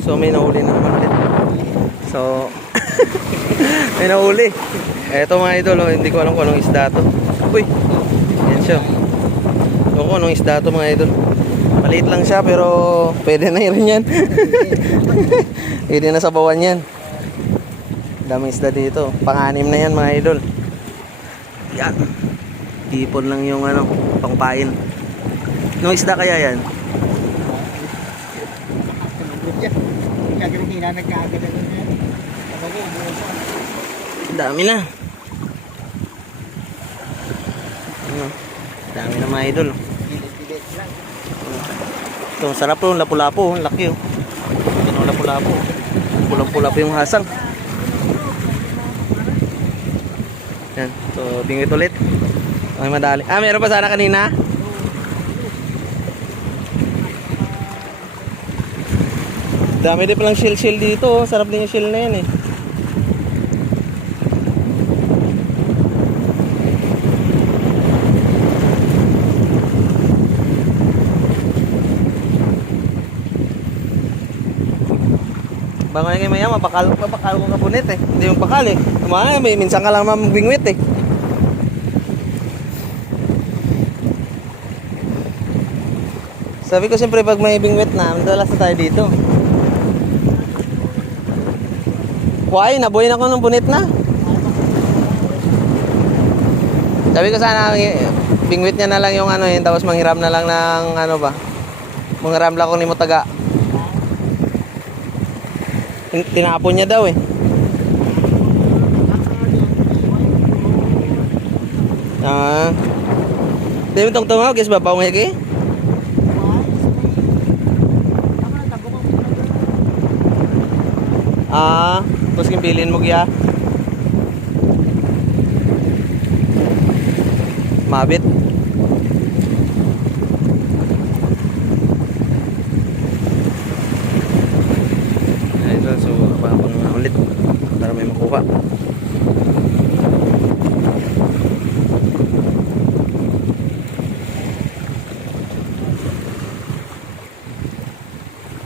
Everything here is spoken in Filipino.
So may nahuli na naman ulit. So may nahuli. Eto mga idol, oh, hindi ko alam kung anong isda to. Uy, yan siya. Ewan ko anong isda to mga idol. Maliit lang siya pero pwede na rin yan. Pwede na sa bawan yan. Daming isda dito. Pang-anim na yan mga idol. Yan. Tipon lang yung ano, pangpain. Anong isda kaya yan? Dami na. Dami na mga idol. Ito, sarap po, lapu-lapu, laki oh. Ito, lapu-lapu. Pulang-pula po yung hasang. Yan, so bingwit ulit. Okay, madali. Ah, meron pa sana kanina? Dami din palang shell dito, oh. Sarap din yung shell na yan eh. Bango na kayo maya, mapakal ko nga punit eh. Hindi yung pakal eh. May minsan ka lang mamabingwit eh. Sabi ko siyempre pag may bingwit na, madalas na tayo dito. Why? Nabuhay na ko ng punit na. Sabi ko sana bingwit niya na lang yung ano yun, tapos manghiram na lang ng ano ba. Manghiram lang ko ni Mutaga. Tinapon niya daw eh. Ah. Di mo tong guys babaw nga kay. Ah, tapos kimbilin mo gya. Mabit. So, pang ulit para may makuha.